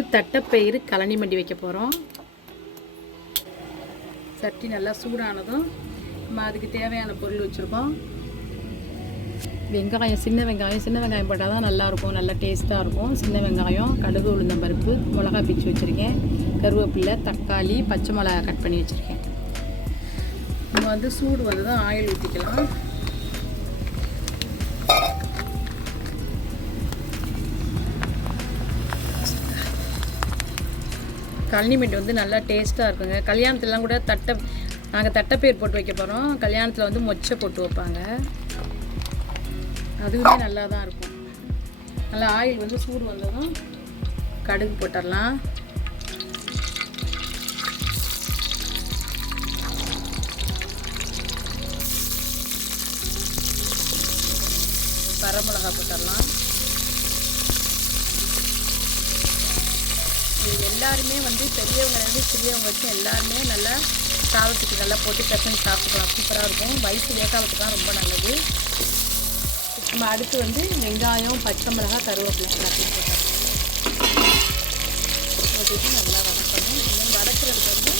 தட்டைப்பயிறு கழனி மண்டி வைக்க போகிறோம் சட்டி நல்லா சூடானதும் நம்ம அதுக்கு தேவையான பொருள் வச்சுருக்கோம். வெங்காயம் சின்ன வெங்காயம் சின்ன வெங்காயம் போட்டால் தான் நல்லாயிருக்கும் நல்லா டேஸ்ட்டாக இருக்கும். சின்ன வெங்காயம் கடுகு உளுந்தம் பருப்பு மிளகா பிச்சு வச்சுருக்கேன். கருவேப்பிலை தக்காளி பச்சை மிளகா கட் பண்ணி வச்சுருக்கேன். நம்ம வந்து சூடு வந்ததும் ஆயில் ஊற்றிக்கலாம் கழனி மீன் வந்து நல்லா டேஸ்ட்டாக இருக்குங்க. கல்யாணத்துலலாம் கூட தட்டை நாங்கள் தட்டைப்பயிர் போட்டு வைக்க போகிறோம் கல்யாணத்தில் வந்து மொச்சை போட்டு வைப்பாங்க. அதுவுமே நல்லா தான் இருக்கும். நல்லா ஆயில் வந்து சூடு வந்ததும் கடுகு போட்டுடலாம். வரமிளகா போட்டுடலாம். எல்லாருமே வந்து பெரியவங்கலேருந்து சிறியவங்க வச்சு எல்லாருமே நல்லா சாதத்துக்கு நல்லா போட்டு பிரச்சனை சாப்பிட்டுக்கலாம். சூப்பராக இருக்கும். வயிற்று தான் ரொம்ப நல்லது. நம்ம அடுத்து வந்து வெங்காயம் பச்சை மிளகாய் கருவேப்பிலை எல்லாத்தையும் போட்டுக்கலாம். போட்டுட்டு நல்லா வதக்கணும். இன்னும் வதக்குறதுக்கு வந்து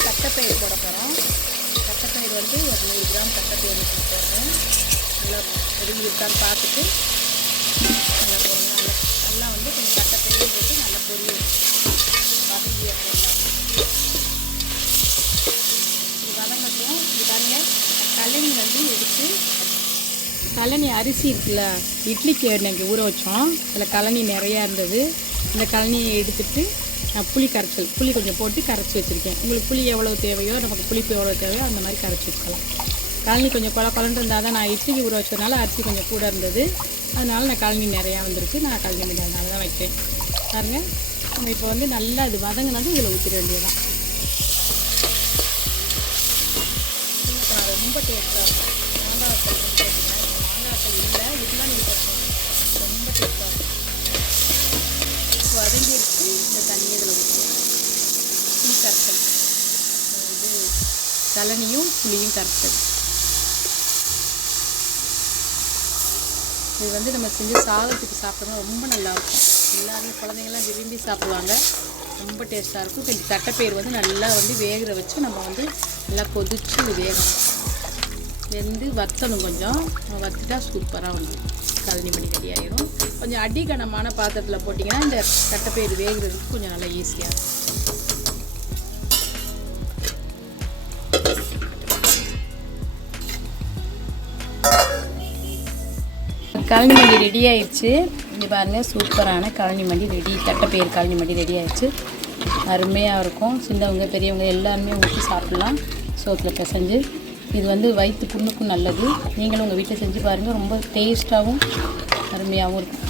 அடுத்து வந்து தட்டைப்பயிர் போட போகிறோம் தட்டைப்பயிர் வந்து ஒரு நூறு கிராம் தட்டைப்பயிர் போடுறேன் நல்லா பொருள் இருக்கான்னு பார்த்துட்டு நல்லா போடுங்க நல்லா நல்லா வந்து கொஞ்சம் தட்டைப்பயிர் போட்டு நல்லா பொரியல் வதங்கி போடலாம் இது வதங்கட்டும். இது பாருங்க கழனி வந்து எடுத்து கழனி அரிசி இருக்குல்ல இட்லிக்கு நாங்கள் ஊற வச்சோம். அதில் கழனி நிறையா இருந்தது. இந்த கழனியை எடுத்துகிட்டு நான் புளி கரைச்சல் புளி கொஞ்சம் போட்டு கரைச்சி வச்சுருக்கேன். உங்களுக்கு புளி எவ்வளோ தேவையோ நமக்கு புளிப்பு எவ்வளோ தேவையோ அந்த மாதிரி கரைச்சி வச்சுக்கலாம். கழனி கொஞ்சம் கொல கொலன்னு இருந்தால் தான் நான் இட்லிக்கு ஊற வச்சதுனால அரிசி கொஞ்சம் கூட இருந்தது. அதனால் நான் கழனி நிறையா வந்திருக்கு. நான் கழனி மீன் அதனால தான் வைக்கிறேன் பாருங்கள் நம்ம இப்போ வந்து நல்லா இது வதங்கினதும் இதில் ஊற்றிட வேண்டியதுதான். ரொம்ப டேஸ்ட்டாக இருக்கும் மாங்காய் வத்தல் வந்து போட்டிங்கன்னா இப்போ மாங்காய் வத்தல் இல்லை இதுதான் நீங்கள் போட்டோம் ரொம்ப டேஸ்ட்டாக இருக்கும் வதங்கிடுச்சு இந்த தண்ணி இதில் ஊற்றுவோம் புளி இது தலனியும் புளியும் கரைச்சது இது வந்து நம்ம செஞ்சு சாதத்துக்கு சாப்பிட்டோம்னா ரொம்ப நல்லாயிருக்கும். எல்லாருமே குழந்தைங்கள்லாம் விரும்பி சாப்பிடுவாங்க. ரொம்ப டேஸ்ட்டாக இருக்கும். கொஞ்சம் தட்டைப்பயிர் வந்து நல்லா வந்து வேகிற வச்சு நம்ம வந்து நல்லா கொதிச்சு வேகணும். வெந்து வத்தணும் கொஞ்சம். வத்துட்டா சூப்பராக வந்து கழனி பண்ணி ரெடி ஆகிடும் கொஞ்சம் அடிகனமான பாத்திரத்தில் போட்டிங்கன்னா இந்த தட்டைப்பயிர் வேகிறதுக்கு கொஞ்சம் நல்லா ஈஸியாக இருக்கும். கழனி மண்டி ரெடி ஆயிடுச்சு. இது பாருங்கள் சூப்பரான கழனி மண்டி ரெடி தட்டைப்பயிர் கழனி மண்டி ரெடி ஆயிடுச்சு. அருமையாக இருக்கும். சின்னவங்க பெரியவங்க எல்லாருமே ஊற்றி சாப்பிட்லாம். சோத்தில் பிசைஞ்சு. இது வந்து வயிற்று புண்ணுக்கும் நல்லது. நீங்களும் உங்கள் வீட்டில் செஞ்சு பாருங்கள் ரொம்ப டேஸ்ட்டாகவும் அருமையாகவும் இருக்கும்.